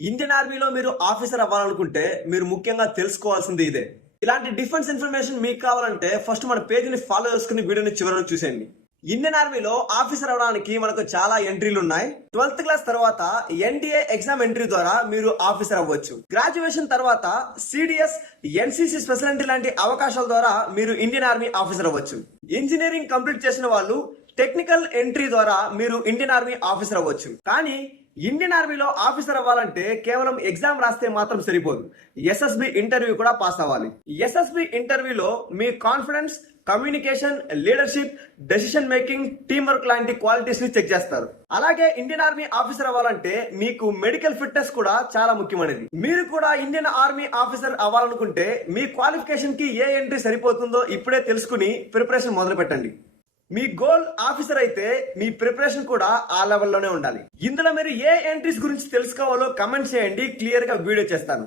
Indian ఆర్మీలో మీరు officer అవ్వాలనుకుంటే మీరు ముఖ్యంగా తెలుసుకోవాల్సింది ఇదే. ఇలాంటి డిఫెన్స్ ఇన్ఫర్మేషన్ మీకు కావాలంటే ఫస్ట్ మన పేజీని ఫాలో చేసుకుని వీడియోని చివరి వరకు చూసేయండి. ఇండియన్ ఆర్మీలో ఆఫీసర్ అవడానికి మనకు చాలా ఎంట్రీలు ఉన్నాయి. 12th క్లాస్ తర్వాత ఎన్డీఏ ఎగ్జామ్ ఎంట్రీ ద్వారా మీరు ఆఫీసర్ అవ్వచ్చు. గ్రాడ్యుయేషన్ తర్వాత సిడిఎస్, ఎన్సీసీ స్పెషల్ ఎంట్రీ లాంటి అవకాశాల ద్వారా మీరు ఇండియన్ ఆర్మీ ఆఫీసర్ అవ్వచ్చు. ఇంజనీరింగ్ కంప్లీట్ చేసిన వాళ్ళు టెక్నికల్ ఎంట్రీ ద్వారా మీరు ఇండియన్ ఆర్మీ ఆఫీసర్ అవ్వచ్చు. కానీ ఇండియన్ ఆర్మీలో ఆఫీసర్ అవ్వాలంటే కేవలం ఎగ్జామ్ రాస్తే మాత్రం సరిపోదు. ఎస్ఎస్బి ఇంటర్వ్యూ కూడా పాస్ అవ్వాలి. ఎస్ఎస్బి ఇంటర్వ్యూలో మీ confidence, communication, leadership, decision making, team work లాంటి క్వాలిటీస్ ని చెక్ చేస్తారు. అలాగే ఇండియన్ ఆర్మీ ఆఫీసర్ అవ్వాలంటే మీకు మెడికల్ ఫిట్నెస్ కూడా చాలా ముఖ్యమైనది. మీరు కూడా ఇండియన్ ఆర్మీ ఆఫీసర్ అవ్వాలనుకుంటే మీ క్వాలిఫికేషన్ కి ఏ ఎంట్రీ సరిపోతుందో ఇప్పుడే తెలుసుకుని ప్రిపరేషన్ మొదలు పెట్టండి. మీ గోల్ ఆఫీసర్ అయితే మీ ప్రిపరేషన్ కూడా ఆ లెవెల్లోనే ఉండాలి. ఇందులో మీరు ఏ ఎంట్రీస్ గురించి తెలుసుకోవాలో కమెంట్ చేయండి, క్లియర్ గా వీడియో చేస్తాను.